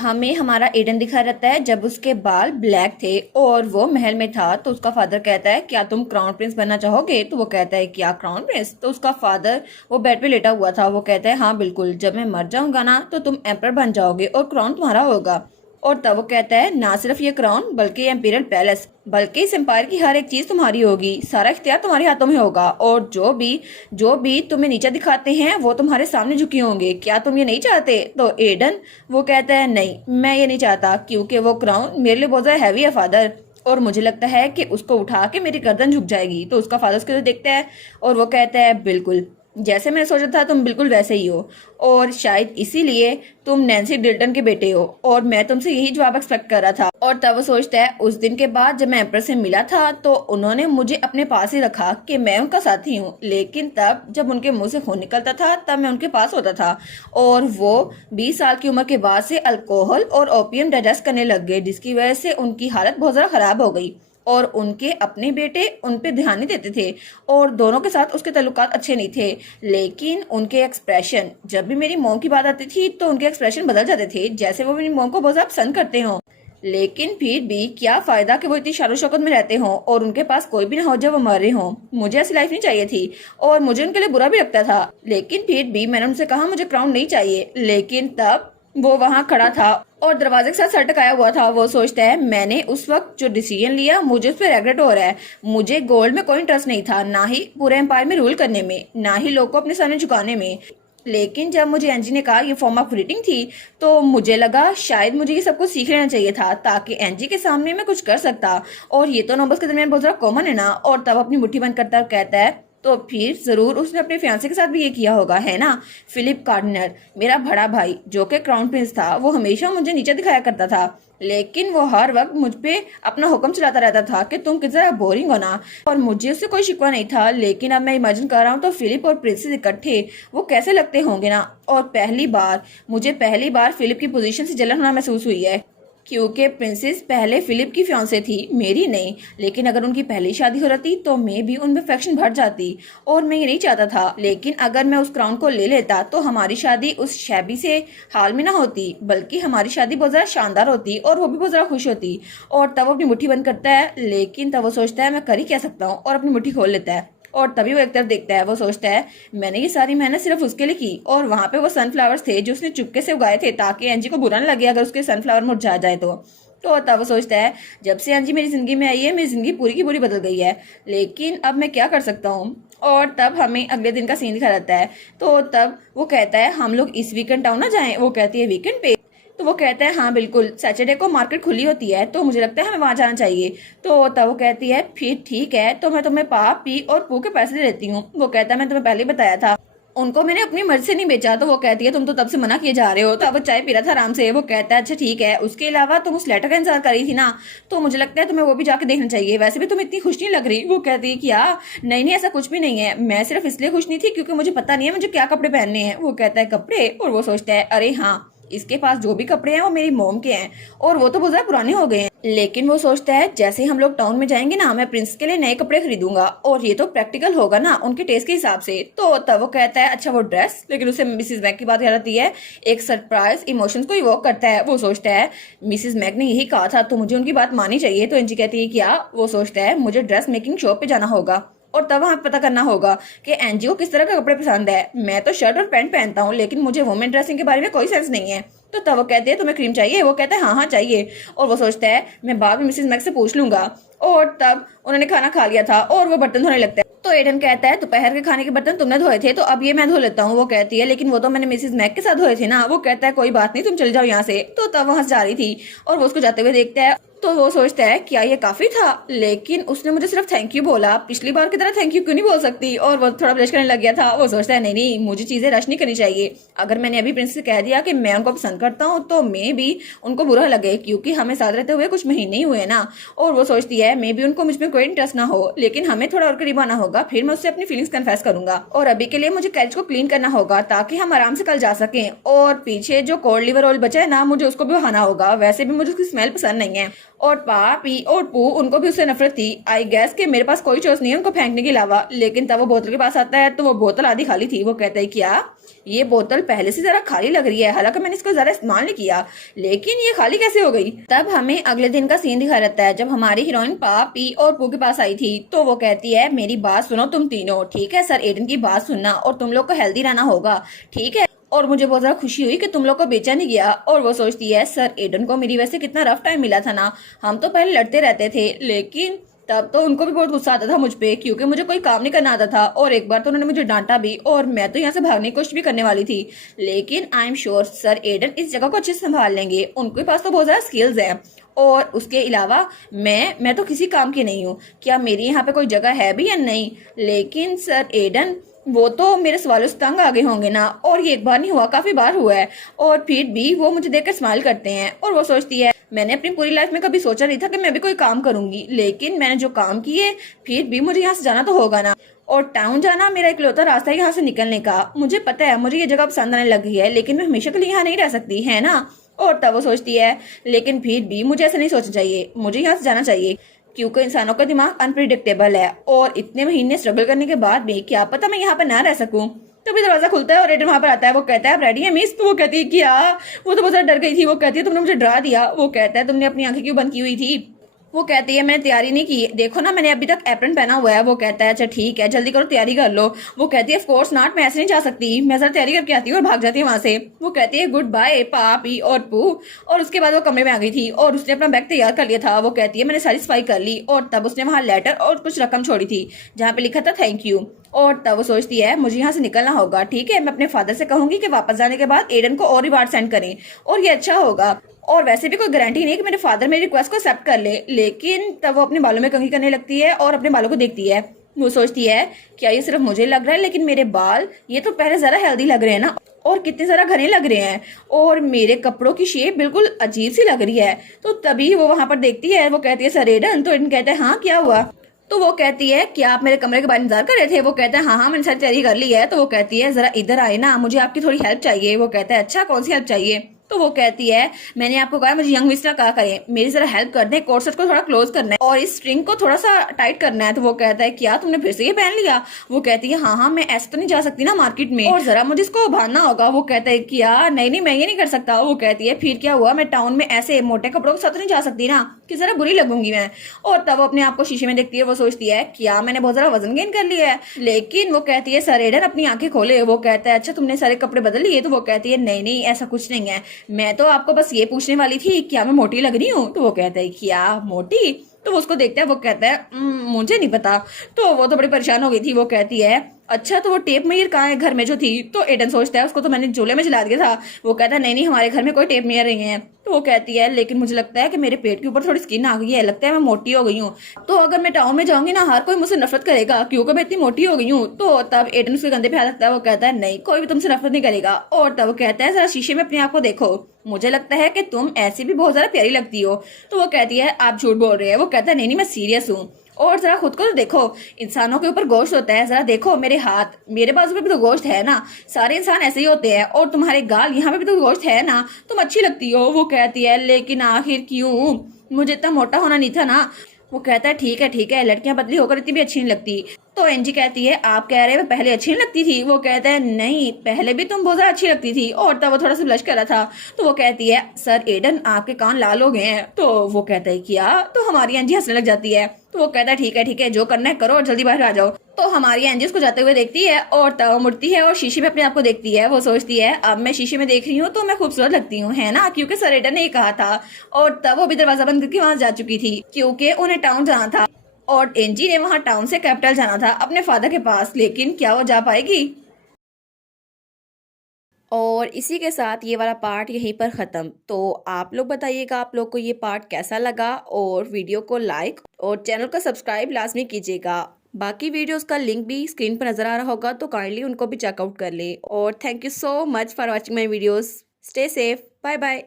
हमें हमारा एडन दिखा रहता है जब उसके बाल ब्लैक थे और वो महल में था। तो उसका फादर कहता है क्या तुम क्राउन प्रिंस बनना चाहोगे? तो वो कहता है क्या क्राउन प्रिंस? तो उसका फादर, वो बेड पे लेटा हुआ था, वो कहता है हाँ बिल्कुल, जब मैं मर जाऊंगा ना तो तुम एम्पर बन जाओगे और क्राउन तुम्हारा होगा। और तब वो कहता है ना सिर्फ ये क्राउन बल्कि एम्पीरियल पैलेस, बल्कि इस एम्पायर की हर एक चीज तुम्हारी होगी, सारा इख्तियार तुम्हारे हाथों में होगा और जो भी तुम्हें नीचा दिखाते हैं वो तुम्हारे सामने झुके होंगे। क्या तुम ये नहीं चाहते? तो एडन, वो कहता है नहीं, मैं ये नहीं चाहता क्योंकि वो क्राउन मेरे लिए बहुत ज्यादा हैवी है फादर, और मुझे लगता है कि उसको उठा के मेरी गर्दन झुक जाएगी। तो उसका फादर उसके लिए देखता है और वो कहता है बिल्कुल, जैसे मैं सोचा था तुम बिल्कुल वैसे ही हो, और शायद इसीलिए तुम नैन्सी डिल्टन के बेटे हो, और मैं तुमसे यही जवाब एक्सपेक्ट कर रहा था। और तब वो सोचता है उस दिन के बाद जब मैं एम्प्रेस से मिला था तो उन्होंने मुझे अपने पास ही रखा कि मैं उनका साथी हूँ, लेकिन तब जब उनके मुंह से खून निकलता था तब मैं उनके पास होता था, और वो 20 साल की उम्र के बाद से अल्कोहल और ओपियम डाइजेस्ट करने लग गए, जिसकी वजह से उनकी हालत बहुत ज्यादा खराब हो गई और उनके अपने बेटे उन पे ध्यान नहीं देते थे और दोनों के साथ उसके ताल्लुकात अच्छे नहीं थे। लेकिन उनके एक्सप्रेशन, जब भी मेरी मॉम की बात आती थी तो उनके एक्सप्रेशन बदल जाते थे जैसे वो मेरी मॉम को बहुत ज्यादा पसंद करते हों। लेकिन फिर भी क्या फायदा कि वो इतनी शानो शौकत में रहते हों और उनके पास कोई भी ना हो जब वो मर रहे हों। मुझे ऐसी लाइफ नहीं चाहिए थी और मुझे उनके लिए बुरा भी लगता था। लेकिन फिर भी मैंने उनसे कहा मुझे क्राउन नहीं चाहिए, लेकिन तब वो वहां खड़ा था और दरवाजे के साथ सर टकाया हुआ था। वो सोचता है मैंने उस वक्त जो डिसीजन लिया मुझे उस पर रेग्रेट हो रहा है। मुझे गोल्ड में कोई इंटरेस्ट नहीं था, ना ही पूरे एम्पायर में रूल करने में, ना ही लोग को अपने सामने झुकाने में। लेकिन जब मुझे एंजी ने कहा ये फॉर्म ऑफ ग्रीटिंग थी तो मुझे लगा शायद मुझे ये सब कुछ सीख लेना चाहिए था ताकि एंजी के सामने मैं कुछ कर सकता, और ये तो नंबर्स के दरमियान बहुत ज्यादा कॉमन है ना। और तब अपनी मुट्ठी बंद करता कहता है तो फिर जरूर उसने अपने फियांसे के साथ भी ये किया होगा, है ना? फिलिप कार्डिनल, मेरा बड़ा भाई जो कि क्राउन प्रिंस था, वो हमेशा मुझे नीचे दिखाया करता था, लेकिन वो हर वक्त मुझ पे अपना हुक्म चलाता रहता था कि तुम किस तरह बोरिंग हो ना, और मुझे उससे कोई शिकवा नहीं था। लेकिन अब मैं इमेजिन कर रहा हूँ तो फिलिप और प्रिंसेस इकट्ठे वो कैसे लगते होंगे ना। और मुझे पहली बार फिलिप की पोजीशन से जलन होना महसूस हुई है, क्योंकि प्रिंसेस पहले फिलिप की फियांसे थी, मेरी नहीं। लेकिन अगर उनकी पहली शादी हो रहती तो मैं भी उनमें अफेक्शन बढ़ जाती, और मैं ये नहीं चाहता था। लेकिन अगर मैं उस क्राउन को ले लेता तो हमारी शादी उस शैबी से हाल में ना होती, बल्कि हमारी शादी बहुत ज्यादा शानदार होती और वो भी बहुत ज्यादा खुश होती। और तब वो अपनी मुट्ठी बंद करता है, लेकिन तब वो सोचता है मैं कर ही क्या सकता हूँ, और अपनी मुट्ठी खोल लेता है। और तभी वो एक तरफ देखता है, वो सोचता है मैंने ये सारी मेहनत सिर्फ उसके लिए की, और वहां पे वो सनफ्लावर्स थे जो उसने चुपके से उगाए थे ताकि एंजी को बुरा न लगे अगर उसके सनफ्लावर मुरझा जाए तो तब वो सोचता है जब से एंजी मेरी जिंदगी में आई है मेरी जिंदगी पूरी की पूरी बदल गई है, लेकिन अब मैं क्या कर सकता हूँ। और तब हमें अगले दिन का सीन दिखा जाता है। तो तब वो कहता है हम लोग इस वीकेंड टाउन ना जाएं? वो कहती है वीकेंड पे? तो वो कहता है हाँ बिल्कुल, सैटरडे को मार्केट खुली होती है तो मुझे लगता है हमें वहां जाना चाहिए। तो तब वो कहती है फिर ठीक है, तो मैं तुम्हें पा पी और पू के पैसे दे देती हूँ। वो कहता है मैं तुम्हें पहले ही बताया था, उनको मैंने अपनी मर्जी से नहीं बेचा। तो वो कहती है तुम तो तब से मना किए जा रहे हो। तो अब वो चाय पी रहा था आराम से। वो कहता है अच्छा ठीक है, उसके अलावा तुम उस लेटर का इंतजार कर रही थी ना, तो मुझे लगता है तुम्हें वो भी जाके देखना चाहिए। वैसे भी तुम इतनी खुश नहीं लग रही। वो कहती है कि नहीं नहीं, ऐसा कुछ भी नहीं है, मैं सिर्फ इसलिए खुश नहीं थी क्योंकि मुझे पता नहीं है मुझे क्या कपड़े पहनने हैं। वो कहता है कपड़े? और वो सोचता है अरे हाँ, इसके पास जो भी कपड़े हैं वो मेरी मोम के हैं और वो तो बहुत ज्यादा पुराने हो गए हैं। लेकिन वो सोचता है जैसे ही हम लोग टाउन में जाएंगे ना मैं प्रिंस के लिए नए कपड़े खरीदूंगा और ये तो प्रैक्टिकल होगा ना उनके टेस्ट के हिसाब से। तो तब वो कहता है अच्छा वो ड्रेस, लेकिन उसे मिसिस मैक की बात याद आती है, एक सरप्राइज इमोशंस को इवोक करता है। वो सोचता है मिसिस मैक ने यही कहा था तो मुझे उनकी बात माननी चाहिए। तो एंजी कहती है क्या? वो सोचता है मुझे ड्रेस मेकिंग शॉप पे जाना होगा और तब वहां पता करना होगा कि एनजी को किस तरह के कपड़े पसंद है। मैं तो शर्ट और पैंट पहनता हूँ लेकिन मुझे वुमेन ड्रेसिंग के बारे में कोई सेंस नहीं है। तो तब वो कहते हैं तुम्हें क्रीम चाहिए? वो कहता है हाँ हाँ चाहिए। और वो सोचता है मैं बाद में मिसेस मैक्स से पूछ लूंगा। और तब उन्होंने खाना खा लिया था और वो बर्तन धोने लगता है। तो एडन कहता है दोपहर के खाने के बर्तन तुमने धोए थे तो अब ये मैं धो लेता हूँ। वो कहती है लेकिन वो तो मैंने मिसेस मैक के साथ धोए थे ना। वो कहता है कोई बात नहीं, तुम चल जाओ यहाँ से। तो तब वो हंस जा रही थी और वो उसको जाते हुए देखता है। तो वो सोचता है क्या ये काफी था? लेकिन उसने मुझे सिर्फ थैंक यू बोला, पिछली बार की तरह थैंक यू क्यों नहीं बोल सकती? और वो थोड़ा ब्लश करने लग गया था। वो सोचता है नहीं नहीं, मुझे चीजें रश नहीं करनी चाहिए। अगर मैंने अभी प्रिंस से कह दिया कि मैं उनको पसंद करता हूँ तो मे भी उनको बुरा लगे क्योंकि हमें साथ रहते हुए कुछ महीने ही हुए ना। और वो सोचती है मे भी उनको मुझ में कोई इंटरेस्ट ना हो, लेकिन हमें थोड़ा और करीब आना होगा, फिर मैं उससे अपनी फीलिंग्स कन्फेस करूंगा। और अभी के लिए मुझे कैरेज को क्लीन करना होगा ताकि हम आराम से कल जा सकें। और पीछे जो कोल्ड लिवर ऑयल बचा है ना, मुझे उसको भी बहाना होगा। वैसे भी मुझे उसकी स्मेल पसंद नहीं है। और पापी और पू उनको भी उससे नफरत थी। आई गेस कि मेरे पास कोई चॉइस नहीं है उनको फेंकने के अलावा। लेकिन तब वो बोतल के पास आता है तो वो बोतल आधी खाली थी। वो कहता है क्या ये बोतल पहले से जरा खाली लग रही है, हालांकि मैंने इसको जरा इस्तेमाल नहीं किया, लेकिन ये खाली कैसे हो गई। तब हमें अगले दिन का सीन दिखा रहता है जब हमारी हीरोइन पापी और पू के पास आई थी। तो वो कहती है मेरी बात सुनो तुम तीनों, ठीक है सर एडन की बात सुनना और तुम लोग को हेल्दी रहना होगा, ठीक है। और मुझे बहुत ज्यादा खुशी हुई कि तुम लोग को बेचा नहीं गया। और वो सोचती है सर एडन को मेरी वजह से कितना रफ टाइम मिला था ना, हम तो पहले लड़ते रहते थे लेकिन तब तो उनको भी बहुत गुस्सा आता था मुझ पे क्योंकि मुझे कोई काम नहीं करना आता था। और एक बार तो उन्होंने मुझे डांटा भी और मैं तो यहाँ से भागने की कोशिश भी करने वाली थी। लेकिन आई एम श्योर सर एडन इस जगह को अच्छे से संभाल लेंगे, उनके पास तो बहुत ज्यादा स्किल्स हैं। और उसके अलावा मैं तो किसी काम की नहीं हूँ, क्या मेरी यहाँ पे कोई जगह है भी या नहीं। लेकिन सर एडन वो तो मेरे सवालों से तंग आ गए होंगे ना, और ये एक बार नहीं हुआ काफी बार हुआ है। और फिर भी वो मुझे देखकर स्माइल करते हैं। और वो सोचती है मैंने अपनी पूरी लाइफ में कभी सोचा नहीं था कि मैं भी कोई काम करूंगी, लेकिन मैंने जो काम किए फिर भी मुझे यहाँ से जाना तो होगा ना। और टाउन जाना मेरा इकलौता रास्ता है यहाँ से निकलने का। मुझे पता है मुझे ये जगह पसंद आने लगी है, लेकिन मैं हमेशा के लिए यहाँ नहीं रह सकती है ना। और तब वो सोचती है लेकिन फिर भी मुझे ऐसा नहीं सोचना चाहिए, मुझे यहाँ से जाना चाहिए क्योंकि इंसानों का दिमाग अनप्रिडिक्टेबल है। और इतने महीने स्ट्रगल करने के बाद भी क्या पता मैं यहाँ पर ना रह सकूं। तभी दरवाजा खुलता है और एडन वहां पर आता है। वो कहता है आप रेडी है मिस। तो वो कहती है क्या, वो तो बहुत ज्यादा डर गई थी। वो कहती है तुमने मुझे डरा दिया। वो कहता है तुमने अपनी आंखें क्यों बंद की हुई थी। वो कहती है मैंने तैयारी नहीं की, देखो ना मैंने अभी तक एप्रन पहना हुआ है। वो कहता है अच्छा ठीक है जल्दी करो तैयारी कर लो। वो कहती है ऑफ कोर्स नॉट, मैं ऐसे नहीं जा सकती, मैं जरा तैयारी करके आती हूँ और भाग जाती है वहां से। वो कहती है गुड बाय पापी और पू। और उसके बाद वो कमरे में आ गई थी और उसने अपना बैग तैयार कर लिया था। वो कहती है मैंने सारी सफाई कर ली। और तब उसने वहां लेटर और कुछ रकम छोड़ी थी जहाँ पे लिखा था थैंक यू। और तब वो सोचती है मुझे यहाँ से निकलना होगा, ठीक है मैं अपने फादर से कहूंगी कि वापस जाने के बाद एडन को और रिवार्ड सेंड करें और ये अच्छा होगा। और वैसे भी कोई गारंटी नहीं कि मेरे फादर मेरी रिक्वेस्ट को एक्सेप्ट कर ले। लेकिन तब वो अपने बालों में कंघी करने लगती है और अपने बालों को देखती है। वो सोचती है क्या ये सिर्फ मुझे लग रहा है, लेकिन मेरे बाल ये तो पहले जरा हेल्दी लग रहे हैं ना, और कितने जरा घने लग रहे हैं, और मेरे कपड़ों की शेप बिल्कुल अजीब सी लग रही है। तो तभी वो वहां पर देखती है। वो कहती है सर एडन। तो एडन कहते हैं हाँ क्या हुआ। तो वो कहती है क्या आप मेरे कमरे के बाहर इंतजार कर रहे थे। वो कहता है हाँ मैंने सारी तैयारी कर ली है। तो वो कहती है जरा इधर आए ना, मुझे आपकी थोड़ी हेल्प चाहिए। वो कहता है अच्छा कौन सी हेल्प चाहिए। तो वो कहती है मैंने आपको कहा मुझे यंग मिस्टर कहा करें, मेरी जरा हेल्प कर दें, कोर्सेट को थोड़ा क्लोज करना है और इस स्ट्रिंग को थोड़ा सा टाइट करना है। तो वो कहता है क्या तुमने फिर से ये पहन लिया। वो कहती है हाँ मैं ऐसे तो नहीं जा सकती ना मार्केट में, और जरा मुझे इसको बांधना होगा। वो कहता है क्या नहीं मैं ये नहीं कर सकता। वो कहती है फिर क्या हुआ, मैं टाउन में ऐसे मोटे कपड़ों के साथ नहीं जा सकती ना कि जरा बुरी लगूंगी मैं। और तब वो अपने आप को शीशे में देखती है। वो सोचती है क्या मैंने बहुत ज्यादा वजन गेन कर लिया है। लेकिन वो कहती है सर एडन अपनी आंखें खोले। वो कहता है अच्छा तुमने सारे कपड़े बदल लिए। तो वो कहती है नहीं ऐसा कुछ नहीं है, मैं तो आपको बस ये पूछने वाली थी क्या मैं मोटी लग रही हूँ। तो वो कहता है क्या मोटी। तो वो उसको देखता है। वो कहता है मुझे नहीं पता। तो वो तो बड़ी परेशान हो गई थी। वो कहती है अच्छा तो वो टेप मेयर कहाँ है घर में जो थी। तो एडन सोचता है उसको तो मैंने झोले में जला दिया था। वो कहता है नहीं हमारे घर में कोई टेप मेयर नहीं है। तो वो कहती है लेकिन मुझे लगता है कि मेरे पेट के ऊपर थोड़ी स्किन आ गई है, लगता है मैं मोटी हो गई हूँ। तो अगर मैं टाउन में जाऊंगी ना हर कोई मुझसे नफरत करेगा क्योंकि मैं इतनी मोटी हो गई हूँ। तो तब एडन उसके कंधे पे हाथ रखता है। वो कहता है नहीं कोई भी तुमसे नफरत नहीं करेगा। और तब वो कहता है जरा शीशे में अपने आप को देखो, मुझे लगता है कि तुम ऐसी भी बहुत ज्यादा प्यारी लगती हो। तो वो कहती है आप झूठ बोल रहे हैं। वो कहता है नहीं मैं सीरियस हूँ। और जरा खुद को तो देखो, इंसानों के ऊपर गोश्त होता है, जरा देखो मेरे हाथ मेरे बाजू पे भी तो गोश्त है ना, सारे इंसान ऐसे ही होते हैं। और तुम्हारे गाल यहाँ पे भी तो गोश्त है ना, तुम अच्छी लगती हो। वो कहती है लेकिन आखिर क्यों, मुझे इतना मोटा होना नहीं था ना। वो कहता है ठीक है लड़कियां पतली होकर इतनी भी अच्छी नहीं लगती। तो एंजी कहती है आप कह रहे हैं पहले अच्छी नहीं लगती थी। वो कहता है नहीं पहले भी तुम बहुत ज्यादा अच्छी लगती थी। और तब वो थोड़ा सा ब्लश कर रहा था। तो वो कहती है सर एडन आपके कान लाल हो गए हैं। तो वो कहता है क्या। तो हमारी एंजी हंसने लग जाती है। तो वो कहता है ठीक है जो करना है करो और जल्दी बाहर आ जाओ। तो हमारी एंजी उसको जाते हुए देखती है और तब वो मुड़ती है और शीशे में अपने आप को देखती है। वो सोचती है अब मैं शीशे में देख रही हूँ तो मैं खूबसूरत लगती हूँ है ना, क्योंकि सर एडन ने कहा था। और तब वो भी दरवाजा बंद करके वहां जा चुकी थी क्योंकि उन्हें टाउन जाना था और एंजी ने वहां टाउन से कैपिटल जाना था अपने फादर के पास। लेकिन क्या वो जा पाएगी। और इसी के साथ ये वाला पार्ट यहीं पर ख़त्म। तो आप लोग बताइएगा आप लोग को ये पार्ट कैसा लगा, और वीडियो को लाइक और चैनल को सब्सक्राइब लाजमी कीजिएगा। बाकी वीडियोस का लिंक भी स्क्रीन पर नज़र आ रहा होगा तो काइंडली उनको भी चेकआउट कर ले। और thank you so much for watching my videos. Stay safe, bye bye.